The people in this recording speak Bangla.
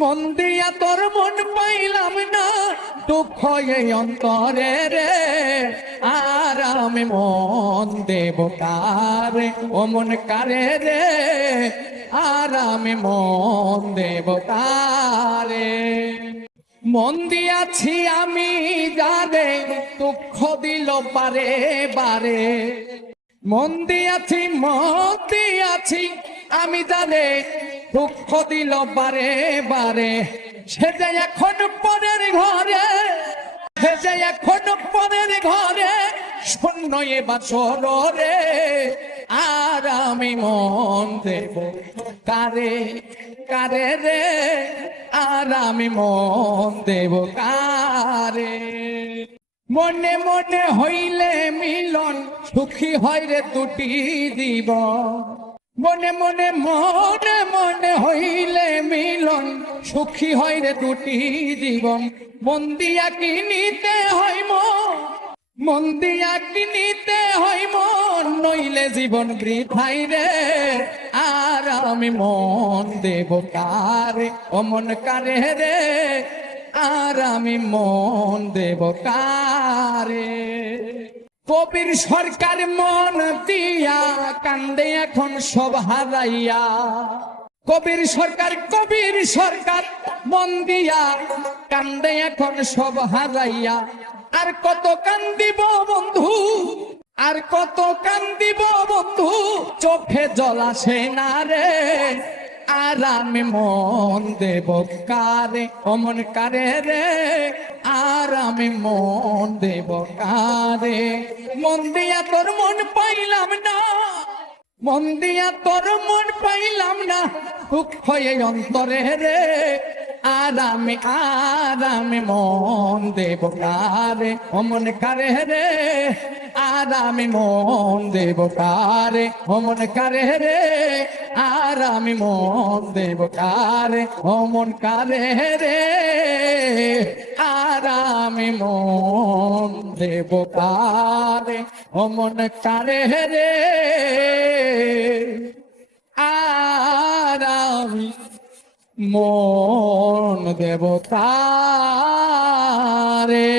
মন দিয়া তোর মন পাইলাম না, দুঃখ এই অন্তরে রে। আর আমি মন দেব কারে, ও মন কারে রে। আর আমি মন দেব কারে। মন দিয়াছি আমি যারে দুঃখ দিল বারে বারে। মন দিয়াছি মন দিয়াছি আমি জানে দুঃখ দিল বারে বারে। সে যে এখন পরের ঘরে, সে যে এখন পরের ঘরে, শূন্য বাসর রে। আর আমি মন দেব কারে কারে রে? আর আমি মন দেব কারে। মনে মনে হইলে মিলন, সুখী হয় রে দুটি দিব মনে মনে মনে মনে হইলে মিলন, সুখী হয় রে দুটি জীবন। মন দিয়া কি নিতে হয় মন মন দিয়া কি নিতে হয় মন, নইলে জীবন বৃথাই রে। আর আমি মন দেব কারে, অমন মন কারে রে? আর আমি মন দেব কারে? কবির সরকার মন দিয়া কান্দে এখন সব হারাইয়া। কবির সরকার কবির সরকার মন দিয়া কান্দে এখন সব হারাইয়া। আর কত কান্দিব বন্ধু, আর কত কান্দিব বন্ধু, চোখে জল আসে না রে। আর আমি মন দেব কারে? অমন কারে রে? আর আমি মন দেব কারে? মন দিয়া তোর মন পাইলাম না। মন দিয়া তোর মন পাইলাম না। দুঃখ হয়ে অন্তরে রে। আর আমি মন দেব কারে। অমন কারে রে আর মন দেব কারে। অমন কারে রে আর আমি মন দেব কারে। অমন কারে রে আর আমি মন দেব কারে। অমন কারে রে আর আমি মন দেবতা রে